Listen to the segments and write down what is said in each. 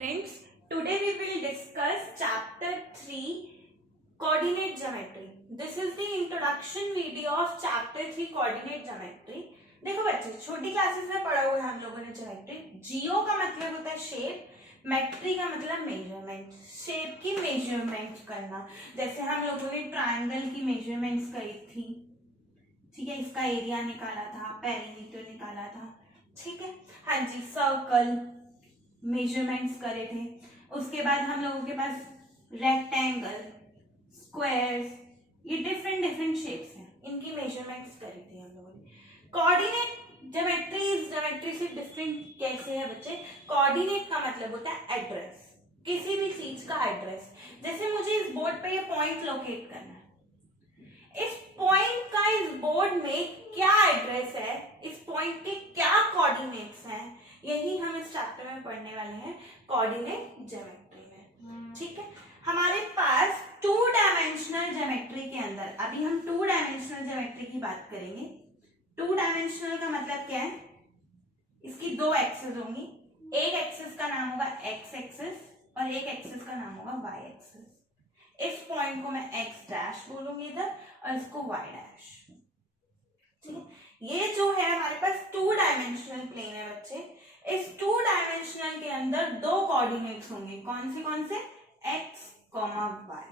Friends, today we will discuss chapter 3 coordinate geometry. This is the introduction video of chapter 3 coordinate geometry. देखो बच्चे, छोटी classes में पढ़ा हुआ है हम लोगों ने ज्योमेट्री. जियो का मतलब होता है शेप, मेट्री का मतलब मेजरमेंट. शेप की मेजरमेंट करना, जैसे हम लोगों ने ट्रायंगल की मेजरमेंट्स करी थी. ठीक है, इसका एरिया निकाला था, पेरीमीटर निकाला था. ठीक है, हाँ जी, सर्कल मेजरमेंट्स करे थे. उसके बाद हम लोगों के पास रेक्टेंगल, स्क्वायर्स, ये डिफरेंट डिफरेंट शेप्स हैं, इनकी मेजरमेंट्स करी थी हम लोगों ने. कोऑर्डिनेट ज्योमेट्री से डिफरेंट कैसे है बच्चे? कोऑर्डिनेट का मतलब होता है एड्रेस, किसी भी चीज का एड्रेस. जैसे मुझे इस बोर्ड पे ये पॉइंट लोकेट करना है, इस पॉइंट का इस बोर्ड में क्या एड्रेस है, इस पॉइंट के क्या कोऑर्डिनेट्स हैं, यही हम इस चैप्टर में पढ़ने वाले हैं कोऑर्डिनेट ज्योमेट्री में. ठीक है, हमारे पास टू डायमेंशनल ज्योमेट्री के अंदर अभी हम टू डायमेंशनल ज्योमेट्री की बात करेंगे. टू डायमेंशनल का मतलब क्या है? इसकी दो एक्सिस होंगी. एक एक्सिस का नाम होगा एक्स एक्सिस और एक एक्सिस का नाम होगा वाई एक्सिस. इस पॉइंट को मैं एक्स डैश बोलूंगी इधर और इसको वाई डैश. ठीक है, ये जो है हमारे पास टू डायमेंशनल प्लेन है बच्चे. इस टू डायमेंशनल के अंदर दो कोऑर्डिनेट्स होंगे. कौन से? x, y.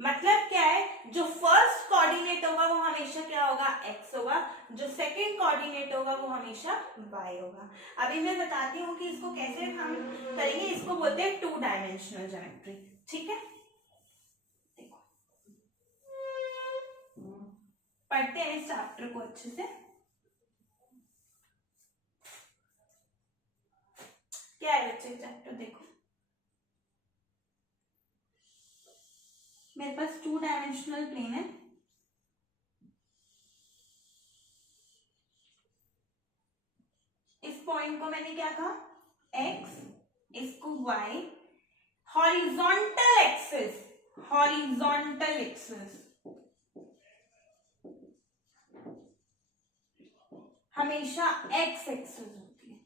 मतलब क्या है? जो फर्स्ट कोऑर्डिनेट होगा वो हमेशा क्या होगा? x होगा. जो सेकंड कोऑर्डिनेट होगा वो हमेशा y होगा. अभी मैं बताती हूँ कि इसको कैसे हम करेंगे. इसको बोलते हैं टू डायमेंशनल ज्योमेट्री. ठीक है, देखो पढ़ते हैं इस चैप्टर को अच्छे से. क्या है बच्चे चैप्टर? देखो, मेरे पास टू डायमेंशनल प्लेन है. इस पॉइंट को मैंने क्या कहा? x, इसको y. हॉरिजॉन्टल एक्सिस हमेशा x एक्सिस होती है.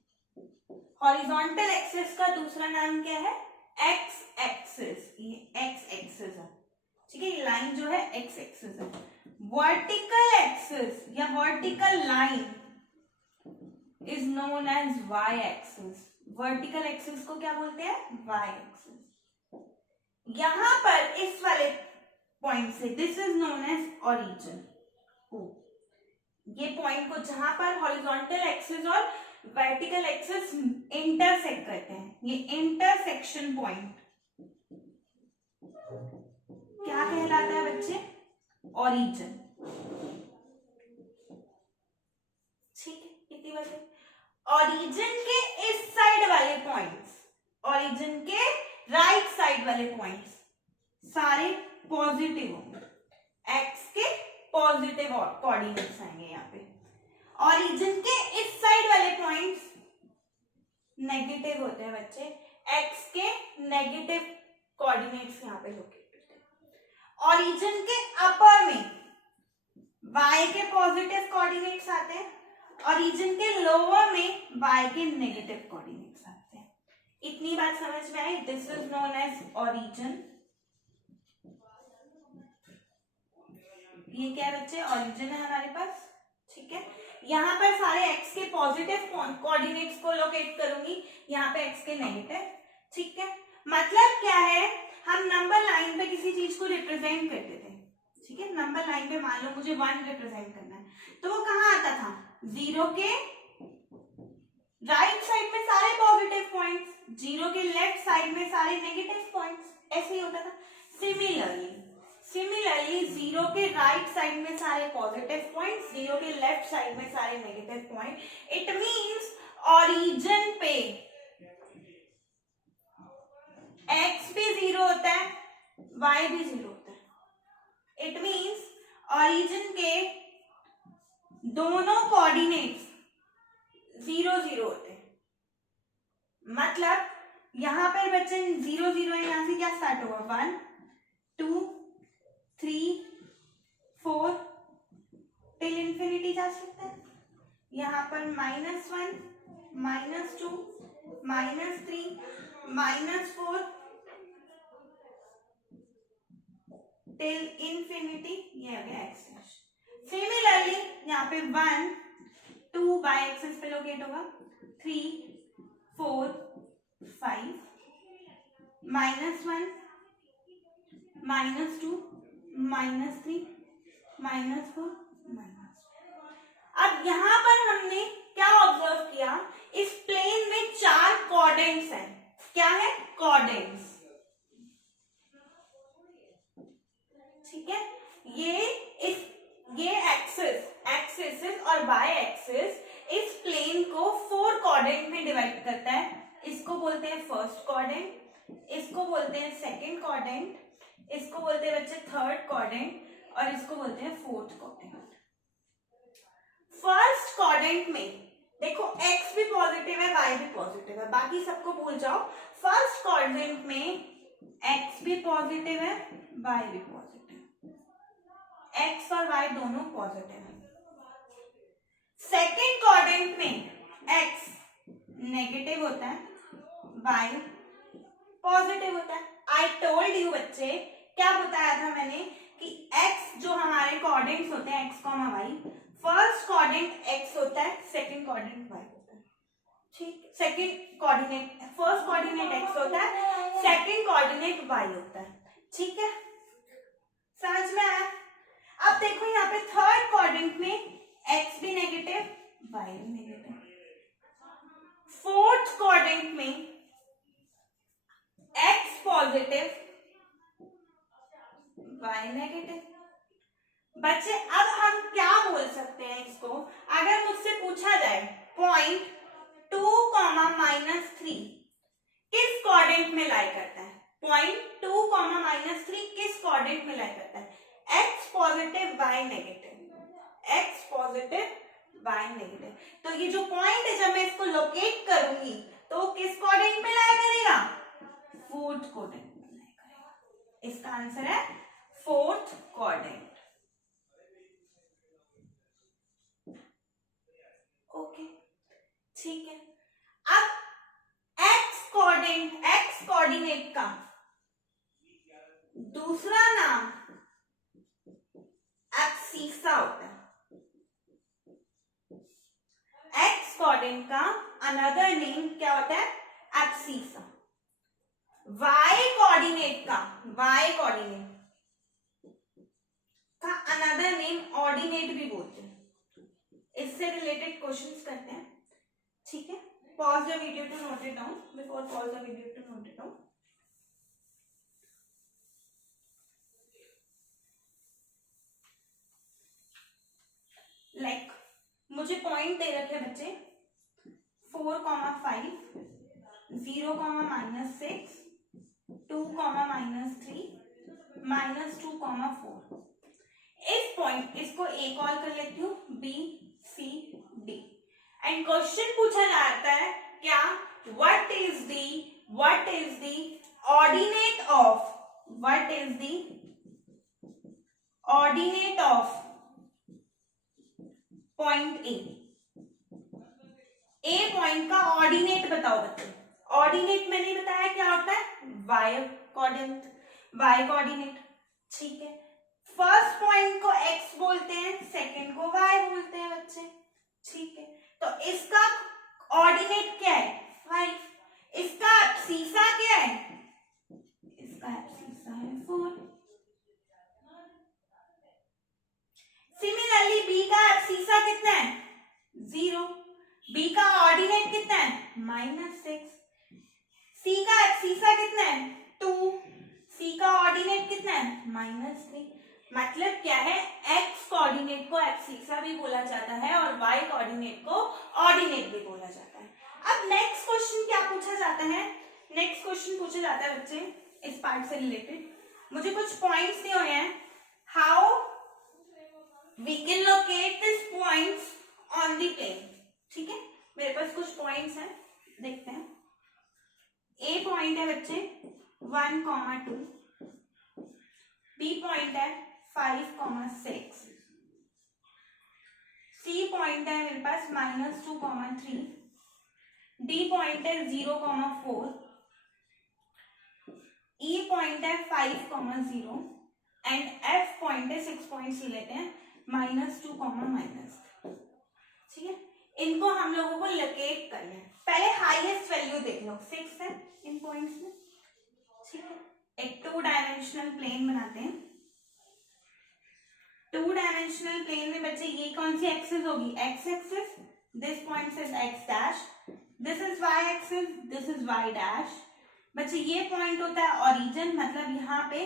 हॉरिजॉन्टल एक्सिस का दूसरा नाम क्या है? x axis. ये x एक्सिस है. ठीक है, ये लाइन जो है x एक्सिस है. वर्टिकल एक्सिस या vertical line is known as y axis. Vertical axis को क्या बोलते हैं? y axis. यहां पर इस वाले पॉइंट से this is known as origin. ये पॉइंट को जहां पर हॉरिजॉन्टल एक्सिस और वर्टिकल एक्सिस इंटरसेक्ट करते हैं, ये इंटरसेक्शन पॉइंट क्या कहलाता है बच्चे? ओरिजिन. ठीक है, कितनी बार? ओरिजिन के इस साइड वाले पॉइंट्स, ओरिजिन के राइट साइड वाले पॉइंट्स सारे पॉजिटिव होंगे. एक्स के पॉजिटिव कोऑर्डिनेट्स आएंगे यहाँ पे. ओरिजिन के इस साइड वाले पॉइंट्स नेगेटिव होते हैं बच्चे. एक्स के नेगेटिव कोऑर्डिनेट्स यहाँ पे लोकेट होते हैं. ओरिजिन के अपर में y के पॉजिटिव कोऑर्डिनेट्स आते हैं. ओरिजिन के लोअर में y के नेगेटिव कोऑर्डिनेट्स आते हैं. इतनी बात समझ में आई? This is known as origin. ये क्या है बच्चे? ओरिजिन है हमारे पास. ठीक है, यहाँ पर सारे x के पॉजिटिव कोऑर्डिनेट्स को लोकेट करूंगी, यहाँ पे x के नेगेटिव. ठीक है, मतलब क्या है? हम नंबर लाइन पे किसी चीज को रिप्रेजेंट करते थे. ठीक है, नंबर लाइन पे मान लो मुझे 1 रिप्रेजेंट करना है, तो वो कहाँ आता था? 0 के राइट साइड में सारे पॉजिटिव पॉइंट्स, 0 के लेफ्ट साइड में सारे नेगेटिव पॉइंट्स. ऐसे ही होता था. सिमिलरली 0 के राइट साइड में सारे पॉजिटिव पॉइंट्स, 0 के लेफ्ट साइड में सारे negative point. It means origin पे x भी 0 होता है, y भी 0 होता है. इट मींस ओरिजिन के दोनों कोऑर्डिनेट्स 0 होते हैं. मतलब यहां पर बच्चे 0 है, यहां से क्या स्टार्ट होगा? 1 2 3 4 टिल इंफिनिटी जा सकता है. यहाँ पर -1 -2 -3 -4 टिल इंफिनिटी, ये हो गया एक्स डैश। सिमिलरली यहाँ पे 1 2 बाय एक्सिस पे लोकेट होगा, 3 4 5 -1 -2 -3 -4 अब यहां पर हमने क्या ऑब्जर्व किया, इस प्लेन में 4 कोऑर्डिनेट्स हैं। क्या है? कोऑर्डिनेट्स। ठीक है, ये एक्सिस और बाय एक्सिस इस प्लेन को 4 कोऑर्डिनेट में डिवाइड करता है। इसको बोलते हैं फर्स्ट कोऑर्डिनेट, इसको बोलते हैं सेकंड कोऑर्डिनेट, इसको बोलते हैं बच्चे थर्ड कोऑर्डिनेट, और इसको बोलते हैं फोर्थ कोऑर्डिनेट। फर्स्ट क्वाड्रेंट में देखो x भी पॉजिटिव है, y भी पॉजिटिव है, बाकी सबको भूल जाओ। फर्स्ट क्वाड्रेंट में x भी पॉजिटिव है, y भी पॉजिटिव है, x और y दोनों पॉजिटिव है। सेकेंड क्वाड्रेंट में x नेगेटिव होता है, y पॉजिटिव होता है। आई टोल्ड यू बच्चे, क्या बताया था मैंने कि x जो हमारे कोऑर्डिनेट्स होते हैं x, y, first coordinate x होता है, सेकंड कोऑर्डिनेट y होता है। ठीक, second coordinate first coordinate x होता है, सेकंड कोऑर्डिनेट y होता है। ठीक है, समझ में आया? अब देखो यहाँ पे थर्ड कोऑर्डिनेट में x भी नेगेटिव, y भी नेगेटिव। फोर्थ कोऑर्डिनेट में x पॉजिटिव, y नेगेटिव। बच्चे अब हम क्या बोल सकते हैं इसको, अगर मुझसे पूछा जाए पॉइंट 2, -3 किस कोऑर्डिनेट में लाई करता है, पॉइंट 2, -3 किस कोऑर्डिनेट में लाई करता है, x positive y negative, x positive y negative. तो ये जो पॉइंट है जब मैं इसको लोकेट करूंगी तो किस कोऑर्डिनेट में लाई करेगा, फोर्थ कोऑर्डिनेट में लाई करेगा। इसका आंसर है फोर्थ कोऑर्डिनेट। ओके, ठीक है। अब x कोऑर्डिनेट का दूसरा नाम एब्सिसा होता है। x कोऑर्डिनेट का अनदर नेम क्या होता है, एब्सिसा। y कोऑर्डिनेट का अनदर नेम ऑर्डिनेट भी बोलते हैं। इससे रिलेटेड क्वेश्चंस करते हैं। ठीक है, pause the video to note it down, before pause the video to note it down. Like मुझे पॉइंट दे रखे बच्चे 4, 5, 0, -6, 2, -3, -2, 4। इस पॉइंट इसको ए कॉल कर लेती हूँ, B C D. And question पूछा जाता है क्या, what is the ordinate of point A point का ऑर्डिनेट बताओ बच्चे। ऑर्डिनेट मैंने बताया क्या होता है, वाई कोऑर्डिनेट। ठीक है, फर्स्ट पॉइंट को x बोलते हैं, सेकंड को y बोलते हैं बच्चे। ठीक है, तो इसका ऑर्डिनेट क्या है, 5। इसका एब्सिसा क्या है, इसका एब्सिसा है 4। सिमिलरली b का एब्सिसा कितना है, 0। b का ऑर्डिनेट कितना है, -6। c का एब्सिसा कितना है, 2। c का ऑर्डिनेट कितना है, -3। मतलब क्या है, x कोऑर्डिनेट को एब्सिसा भी बोला जाता है और y कोऑर्डिनेट को ऑर्डिनेट भी बोला जाता है। अब नेक्स्ट क्वेश्चन क्या पूछा जाता है, नेक्स्ट क्वेश्चन पूछा जाता है बच्चे इस पार्ट से रिलेटेड। मुझे कुछ पॉइंट्स दिए हुए हैं, how we can locate this points on the plane. ठीक है, मेरे पास कुछ पॉइंट्स हैं, देखते हैं। ए पॉइंट है बच्चे 1, 2। बी पॉइंट है 5, 6। सी पॉइंट है मेरे पास -2, 3। डी पॉइंट है 0, 4। ई पॉइंट है 5,0 एंड एफ पॉइंट है 6 पॉइंट्स ले लेते हैं -2, -, ठीक है। इनको हम लोगों को लोकेट करना है। पहले हाईएस्ट वैल्यू देख लो, 6 है इन पॉइंट्स में, ठीक है। एक 2 डायमेंशनल प्लेन बनाते हैं। 2 डायमेंशनल प्लेन में बच्चे ये कौन सी एक्सिस होगी, X axis, this point is X dash, this is Y axis, this is Y dash. बच्चे ये पॉइंट होता है ओरिजिन, मतलब यहाँ पे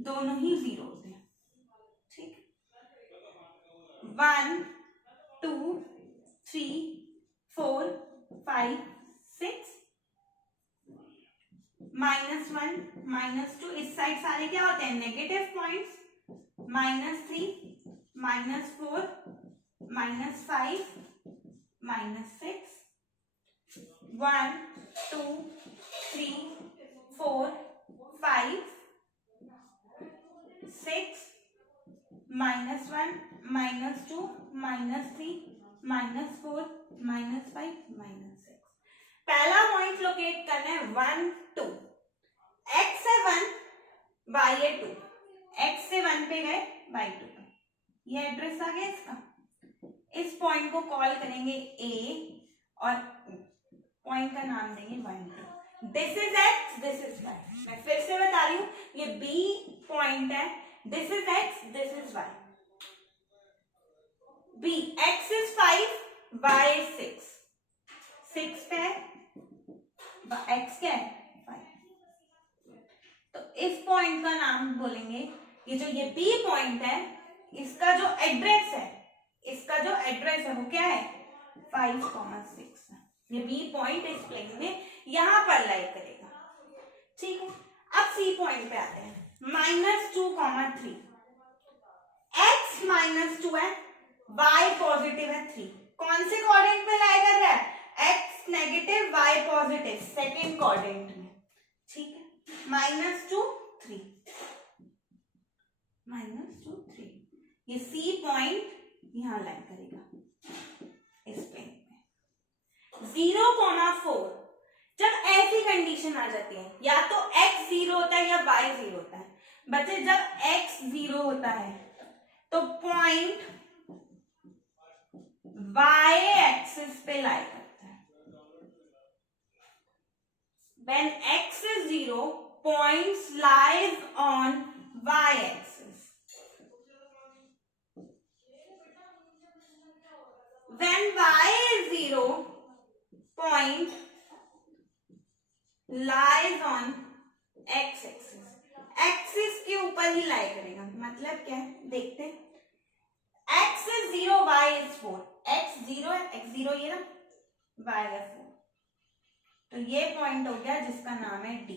दोनों ही जीरो होते हैं, ठीक। 1 2 3 4 5 6 -1 -2, इस साइड सारे क्या होते हैं, नेगेटिव पॉइंट्स, -3 -4 -5 -6 1 2 3 4 5 6 -1 -2 -3 -4 -5 -6। पहला पॉइंट लोकेट करना है 1 2, एक्स है 1, वाई है 2, एक्स से 1 पे गए, वाई 2 पे, ये एड्रेस आ गया इसका। इस पॉइंट को कॉल करेंगे ए और पॉइंट का नाम देंगे 1 2। This is X, this is Y. मैं फिर से बता रही हूं, ये बी पॉइंट है, this is X, this is Y. B X is 5, Y is 6, 6 पे है, एक्स क्या है 5। तो इस पॉइंट का नाम बोलेंगे, ये जो ये बी पॉइंट है, इसका जो एड्रेस है, इसका जो एड्रेस है वो क्या है 5,6। ये बी पॉइंट इस प्लेन में यहां पर लाई करेगा, ठीक है। अब सी पॉइंट पे आते हैं, -2, 3, एक्स -2 है, वाई पॉजिटिव है 3, कौन से कोऑर्डिनेट में लाई कर रहा है, X negative Y positive, second coordinate में, ठीक है। -2 3 -2 3, ये सी पॉइंट यहां लाई करेगा इस प्लेन में। 0,4, जब ऐसी कंडीशन आ जाती है, या तो x 0 होता है या y 0 होता है। बच्चे जब x 0 होता है तो पॉइंट y एक्सिस पे लाई करता है। When x is 0, points lies on y axis. When y is 0, point lies on x axis. Axis के ऊपर ही लाई करेगा, मतलब क्या है देखते हैं। x is 0, y is 4, x 0 है, x 0 ये ना, y है 4, तो ये पॉइंट हो गया जिसका नाम है D।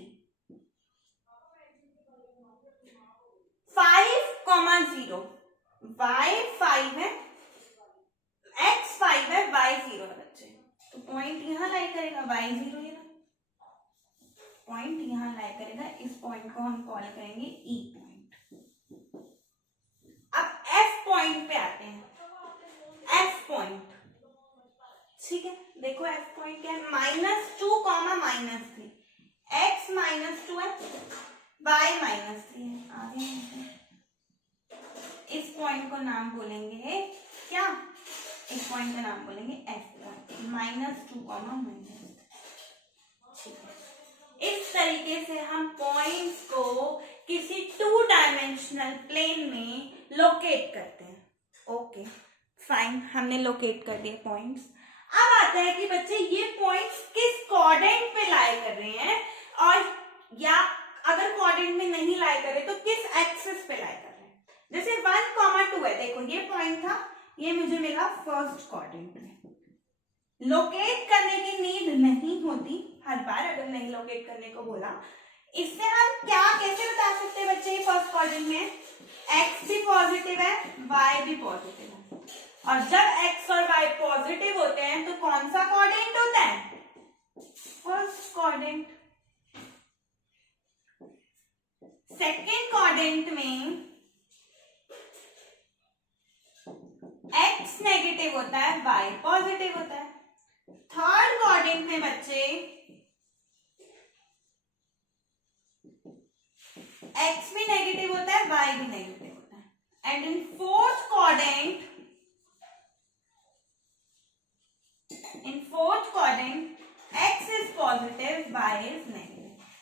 5,0, y 5 है, x 5 है, y 0 है बच्चे, तो पॉइंट यहां लाई करेगा, y 0 ये ना, पॉइंट यहां लाई करेगा। इस पॉइंट को हम कॉल करेंगे E पॉइंट। अब F पॉइंट पे आते हैं, F पॉइंट, ठीक है। देखो F पॉइंट क्या है, -2, -3, x -2 है, y -3 है, आगे इस पॉइंट को नाम बोलेंगे क्या, इस पॉइंट का नाम बोलेंगे F पॉइंट, -2, ठीक है। इस तरीके से हम पॉइंट्स को किसी 2 डायमेंशनल प्लेन में लोकेट करते हैं। ओके फाइन, हमने लोकेट कर दिए पॉइंट्स। अब आता है कि बच्चे ये पॉइंट्स किस कोऑर्डिनेट पे लाई कर रहे हैं, और या अगर कोऑर्डिनेट में नहीं लाई कर रहे तो किस एक्सिस पे लाई कर रहे हैं। जैसे 1, 2 है, देखो ये पॉइंट था, ये मुझे मिला फर्स्ट कोऑर्डिनेट में। लोकेट करने की नीड नहीं होती हर बार, अगर नहीं लोकेट करने को बोला। इससे हम क्या कैसे बता सकते हैं बच्चे, फर्स्ट कोऑर्डिनेट में x भी पॉजिटिव है, y भी पॉजिटिव है, और जब x और y पॉजिटिव होते हैं तो कौन सा कोऑर्डिनेट होता है, फर्स्ट कोऑर्डिनेट। सेकेंड कोऑर्डिनेट में x नेगेटिव होता है, y पॉजिटिव होता है। थर्ड कोऑर्डिनेट में बच्चे x भी नेगेटिव होता है, y भी नेगेटिव होता है। And in fourth quadrant, x is positive, y is negative.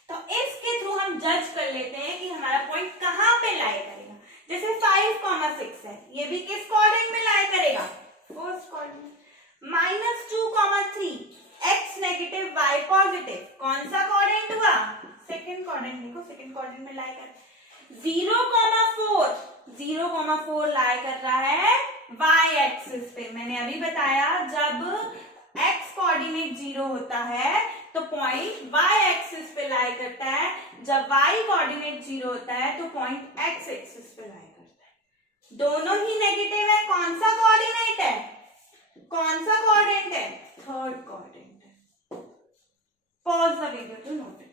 तो इसके थ्रू हम जज कर लेते हैं कि हमारा पॉइंट कहां पे लाई करेगा। जैसे 5,6 है, ये भी किस क्वाड्रेंट में लाई करेगा, first quadrant. -2,3, x negative y positive, कौन सा क्वाड्रेंट हुआ, सेकंड क्वाड्रेंट। देखो सेकंड क्वाड्रेंट में लाई कर। 0,4, 0,4 लाई कर रहा है y एक्सिस पे। मैंने अभी बताया जब x कोऑर्डिनेट 0 होता है तो पॉइंट y एक्सिस पे लाई करता है, जब y कोऑर्डिनेट 0 होता है तो पॉइंट x एक्सिस पे लाई करता है। दोनों ही नेगेटिव है। कौन सा कोऑर्डिनेट है, कौन सा कोऑर्डिनेट है, थर्ड कोऑर्डिनेट है। Pause the video to note.